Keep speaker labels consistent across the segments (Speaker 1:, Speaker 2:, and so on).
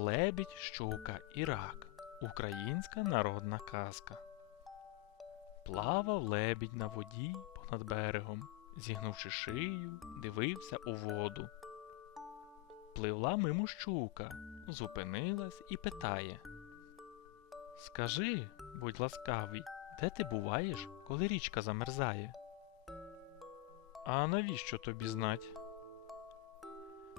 Speaker 1: Лебідь, щука і рак. Українська народна казка. Плавав лебідь на воді понад берегом, зігнувши шию, дивився у воду. Пливла мимо щука, зупинилась і питає. Скажи, будь ласкавий, де ти буваєш, коли річка замерзає? А навіщо тобі знать?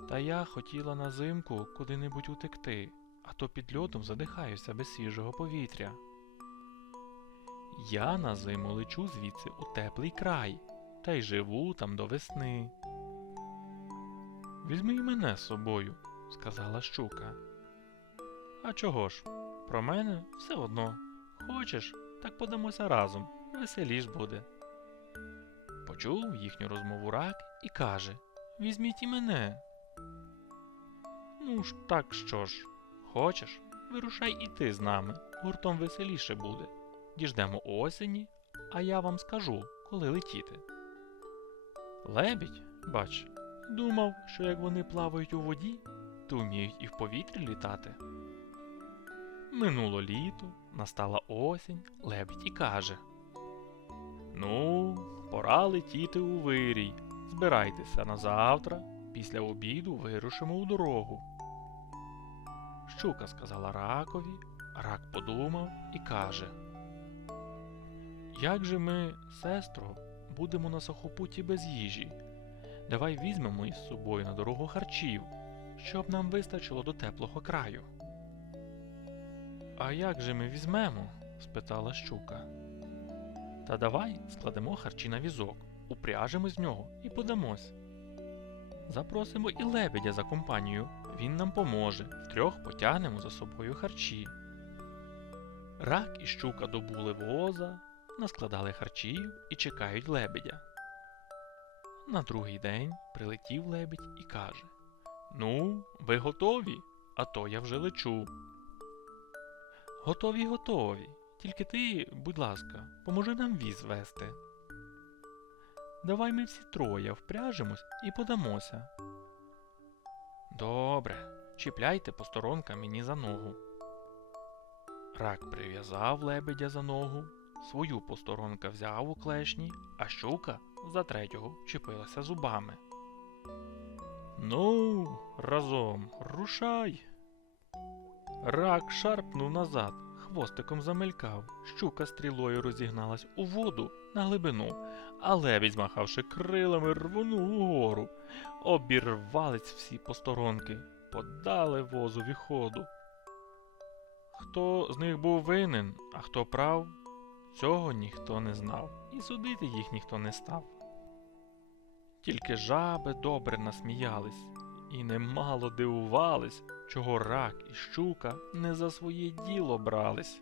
Speaker 1: Та я хотіла на зимку куди-небудь утекти, а то під льодом задихаюся без свіжого повітря. Я на зиму лечу звідси у теплий край, та й живу там до весни. Візьми й мене з собою, сказала щука. А чого ж? Про мене все одно. Хочеш, так подамося разом, веселіш буде. Почув їхню розмову рак і каже Візьміть і мене. Ну ж так що ж, хочеш, вирушай і ти з нами, гуртом веселіше буде. Діждемо осені, а я вам скажу, коли летіти. Лебідь, бач, думав, що як вони плавають у воді, то вміють і в повітрі літати. Минуло літо, настала осінь, лебідь і каже Ну, пора летіти у вирій. Збирайтеся на завтра, після обіду вирушимо у дорогу. Щука сказала ракові, рак подумав і каже Як же ми, сестро, будемо на сухопуті без їжі? Давай візьмемо із собою на дорогу харчів, щоб нам вистачило до теплого краю. А як же ми візьмемо? спитала щука. Та давай складемо харчі на візок, упряжемо з нього і подамось. Запросимо і лебедя за компанію, він нам поможе, втрьох потягнемо за собою харчі. Рак і щука добули воза, наскладали харчів і чекають лебедя. На другий день прилетів лебідь і каже Ну, ви готові? А то я вже лечу. Готові, готові. Тільки ти, будь ласка, поможи нам віз вести. Давай ми всі троє впряжемось і подамося. Добре, чіпляйте посторонка мені за ногу. Рак прив'язав лебедя за ногу, свою посторонка взяв у клешні, а щука за третього вчепилася зубами. Ну, разом, рушай. Рак шарпнув назад, хвостиком замелькав, щука стрілою розігналась у воду на глибину, а лебідь, змахавши крилами, рвонув угору. Обірвались всі посторонки, подали возові ходу. Хто з них був винен, а хто прав, цього ніхто не знав, і судити їх ніхто не став. Тільки жаби добре насміялись, і немало дивувались, чого рак і щука не за своє діло брались.